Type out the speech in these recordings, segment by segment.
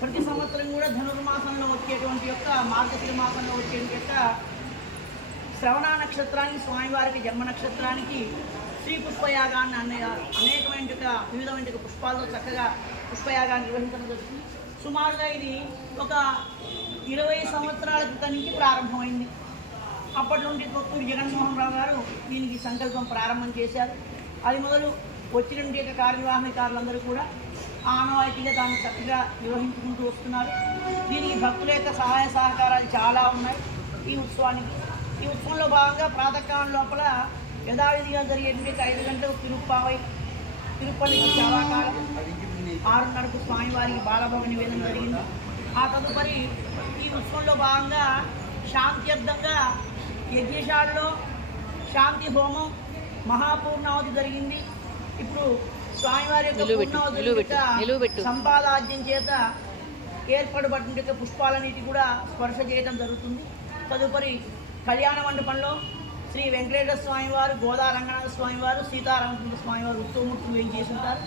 ప్రతి సంవత్సరం కూడా ధనుర్మాసంలో వచ్చేటువంటి యొక్క మార్గశిర మాసంలో వచ్చేటువంటి యొక్క శ్రవణ నక్షత్రానికి స్వామివారికి జన్మ నక్షత్రానికి శ్రీ పుష్పయాగాన్ని అనేకమైన వివిధమైన పుష్పాలతో చక్కగా పుష్పయాగాన్ని నిర్వహించడం జరుగుతుంది. సుమారుగా ఇది ఒక 20 సంవత్సరాల క్రితం నుంచి ప్రారంభమైంది. అప్పటి నుండి కొత్తూరు జగన్మోహన్ రావు గారు దీనికి సంకల్పం ప్రారంభం చేశారు. అది మొదలు వచ్చినటువంటి యొక్క కార్యనిర్వహణకారులందరూ కూడా ఆనవాయితీగా దాన్ని చక్కగా నిర్వహించుకుంటూ వస్తున్నారు. దీనికి భక్తుల యొక్క సహాయ సహకారాలు చాలా ఉన్నాయి. ఈ ఉత్సవంలో భాగంగా ప్రాతకాలం లోపల యథావిధిగా జరిగేటువంటి 5 గంటలకు తిరుపల్లికి చాలాకాలం 6:30కు స్వామివారికి బాలభోగ నివేదన జరిగింది. ఆ తదుపరి ఈ ఉత్సవంలో భాగంగా శాంత్యర్థంగా యజ్ఞశాలలో శాంతి హోమం మహాపూర్ణావతి జరిగింది. ఇప్పుడు స్వామివారి యొక్క సంపాదాజ్యం చేత ఏర్పడబడిన పుష్పాలన్నిటి కూడా స్పర్శ చేయడం జరుగుతుంది. తదుపరి కళ్యాణ మండపంలో శ్రీ వెంకటేశ్వర స్వామివారు, గోదా రంగనాథ స్వామివారు, సీతారామచంద్ర స్వామివారు ఉత్సవమూర్తులు ఏం చేసి ఉంటారు.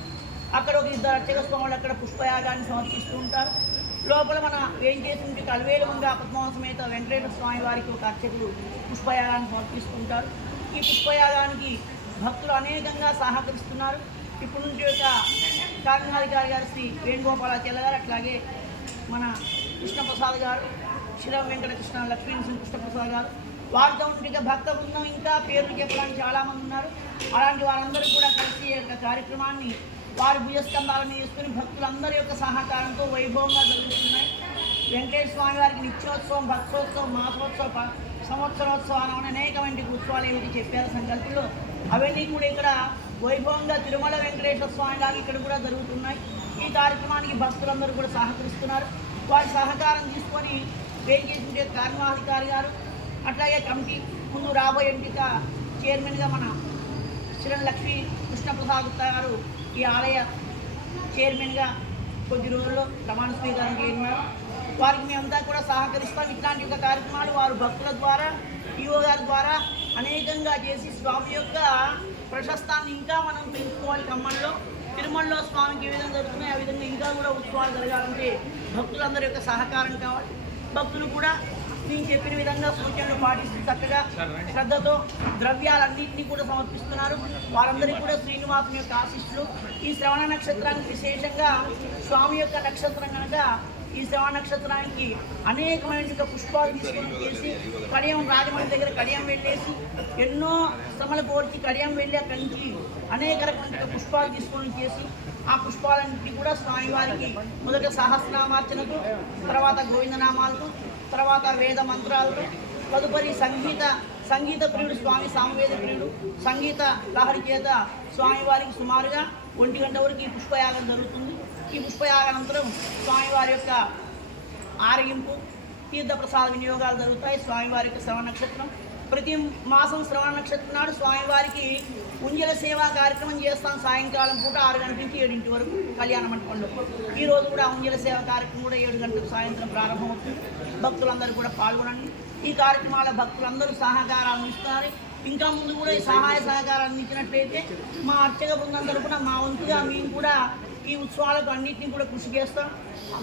అక్కడ ఒక 2 అర్చక స్వాములు అక్కడ పుష్పయాగాన్ని సమర్పిస్తూ ఉంటారు. లోపల మన ఏం చేసిన అలవేలుమంగా పద్మావసమేత వెంకటేశ్వర స్వామి వారికి ఒక అర్చకులు పుష్పయాగాన్ని సమర్పిస్తుంటారు. ఈ పుష్పయాగానికి భక్తులు అనేకంగా సహకరిస్తున్నారు. ఇప్పుడు నుంచి యొక్క కార్యనిర్వహణాధికారి గారు శ్రీ వేణుగోపాలాచార్య గారు, అట్లాగే మన కృష్ణప్రసాద్ గారు, శ్రీరామ్ వెంకటకృష్ణ లక్ష్మీనరసింహ కృష్ణప్రసాద్ గారు, వారితో ఉంటే భక్త బృందం ఇంకా పేర్లు చెప్పడానికి చాలామంది ఉన్నారు. అలాంటి వారందరూ కూడా కలిసి యొక్క కార్యక్రమాన్ని వారి భుజస్కంధాలను వేసుకుని భక్తులందరి యొక్క సహకారంతో వైభవంగా జరుగుతున్నాయి. వెంకటేశ్వర స్వామి వారికి నిత్యోత్సవం, భక్తోత్సవం, మాసోత్సవ, సంవత్సరోత్సవాలు అనేకమైన ఉత్సవాలు ఏమిటి చెప్పారు సంకల్పంలో, అవన్నీ కూడా ఇక్కడ వైభవంగా తిరుమల వెంకటేశ్వర స్వామి లాగా ఇక్కడ కూడా జరుగుతున్నాయి. ఈ కార్యక్రమానికి భక్తులందరూ కూడా సహకరిస్తున్నారు. వారి సహకారం తీసుకొని వేరు చేసిన కార్యనిర్వహణాధికారి గారు, అట్లాగే కమిటీ ముందు రాబోయే ఎంపిక చైర్మన్గా మన శ్రీ లక్ష్మీ కృష్ణప్రసాద్ గుప్తా గారు ఈ ఆలయ చైర్మన్గా కొద్ది రోజుల్లో ప్రమాణ స్వీకారం చేయనున్నారు. వారికి మేమంతా కూడా సహకరిస్తాం. ఇట్లాంటి యొక్క కార్యక్రమాలు వారు భక్తుల ద్వారా, ఈవో గారి ద్వారా అనేకంగా చేసి స్వామి యొక్క ప్రశస్తాన్ని ఇంకా మనం పెంచుకోవాలి. ఖమ్మంలో తిరుమలలో స్వామికి ఏ విధంగా జరుగుతున్నాయి ఆ విధంగా ఇంకా కూడా ఉత్సవాలు జరగాలంటే భక్తులందరి యొక్క సహకారం కావాలి. భక్తులు కూడా నేను చెప్పిన విధంగా సూచనలు పాటిస్తూ చక్కగా శ్రద్ధతో ద్రవ్యాలన్నింటినీ కూడా సమర్పిస్తున్నారు. వారందరికీ కూడా శ్రీనివాసుని యొక్క ఆశీస్సులు. ఈ శ్రవణ నక్షత్రానికి విశేషంగా స్వామి యొక్క నక్షత్రం కనుక ఈ శ్రవణ నక్షత్రానికి అనేకమైన పుష్పాలు తీసుకొని చేసి కడియం రాజమండ్రి దగ్గర కడియం వెళ్ళేసి ఎన్నో శ్రమలు కోర్చి కడియం వెళ్ళి అక్కడి నుంచి అనేక రకమైన పుష్పాలు తీసుకొని చేసి ఆ పుష్పాలన్నింటినీ కూడా స్వామివారికి మొదట సహస్రనామార్చనకు, తర్వాత గోవిందనామాలతో, తర్వాత వేద మంత్రాలతో, తదుపరి సంగీత ప్రియుడు స్వామి సామవేద ప్రియుడు సంగీత లహరి చేత స్వామివారికి సుమారుగా 1 గంట వరకు ఈ పుష్పయాగం జరుగుతుంది. ఈ పుష్పయాగానంతరం స్వామివారి యొక్క ఆరగింపు, తీర్థప్రసాద వినియోగాలు జరుగుతాయి. స్వామివారి యొక్క శ్రవణ నక్షత్రం ప్రతి మాసం శ్రవణ నక్షత్రం నాడు స్వామివారికి ఉంజల సేవా కార్యక్రమం చేస్తాం. సాయంకాలం పూట 6 గంటల నుంచి 7 వరకు కళ్యాణ మండపంలో. ఈరోజు కూడా ఉంజల సేవా కార్యక్రమం కూడా 7 గంటలకు సాయంత్రం ప్రారంభమవుతుంది. భక్తులందరూ కూడా పాల్గొనండి. ఈ కార్యక్రమాల భక్తులందరూ సహకారాలు ఇస్తున్నారు. ఇంకా ముందు కూడా ఈ సహాయ సహకారాలు అందించినట్లయితే మా అర్చక బృందం తరపున మా వంతుగా మేము కూడా ఈ ఉత్సవాలకు అన్నింటినీ కూడా కృషి చేస్తాం.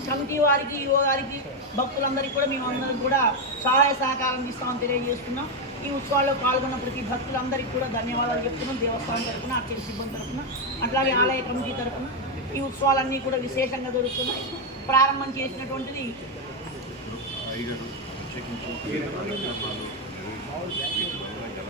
కమిటీ వారికి, ఈవో గారికి, భక్తులందరికీ కూడా మేమందరం కూడా సహాయ సహకారం ఇస్తామని తెలియజేస్తున్నాం. ఈ ఉత్సవాల్లో పాల్గొన్న ప్రతి భక్తులందరికీ కూడా ధన్యవాదాలు చెప్తున్నాం. దేవస్థానం తరఫున, అర్చక సిబ్బంది తరఫున, అట్లాగే ఆలయ కమిటీ తరఫున ఈ ఉత్సవాలన్నీ కూడా విశేషంగా జరుగుతున్నాయి. ప్రారంభం చేసినటువంటిది ఐగరు